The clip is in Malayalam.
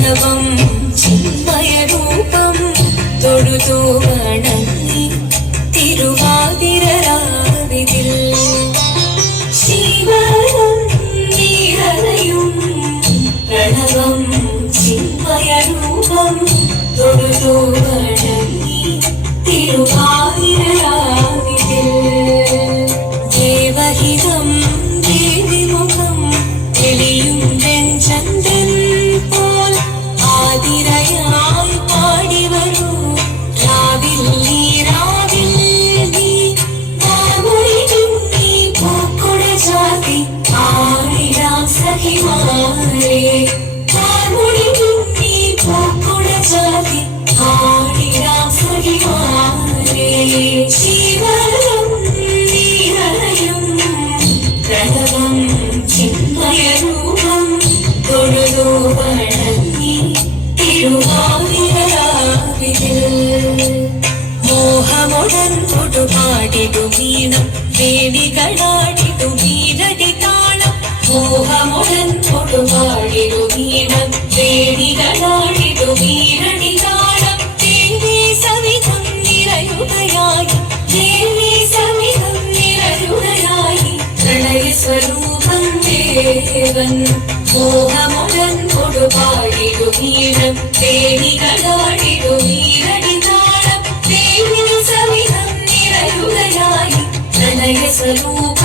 പ്രണവം ചിന്മയരൂപം തൊഴുതു വണങ്ങി തിരുവാതിരരാവിതിൽ ശിവനും നീരയും പ്രണവം ചിന്മയരൂപം തൊഴുതു വണങ്ങി തിരുവാതിരരാവിതിൽ ദേവഹിതം ദേവിമുഖം തെളിയും ചന്ദ്രൻ പോൽ ആതിരയായി പാടി വരൂ രാവിൽ നീ നീ പൂക്കുട ചാത്തി ആടിടാം സഖിമാരെ നീ പൂക്കുട ചാത്തി ആടിടാം സഖിമാരെ ശിവനും നീരയും പ്രണവം ചിന്മയരൂപം തൊഴുതു വണങ്ങി തിരുവാതിരരാവിതിൽ മോഹമുടൻ തൊടുപാടിടു വീണം വേണികളാടിടു വീരടി താളം മോഹമുടൻ തൊടുപാടിടു വീണം വേണികളാടിടു വീരടി താളം ദേവി സവിധം നിറയുകയായി ദേവി സവിധം നിറയുകയായി പ്രണയ സ്വരൂപം ദേവൻ മോഹമുടൻ കൊടുപാടിടു വീരം വേണികളാടിടു വീരടി താളം ദേവി സവിധം നിറയുകയായി പ്രണയ സ്വരൂപം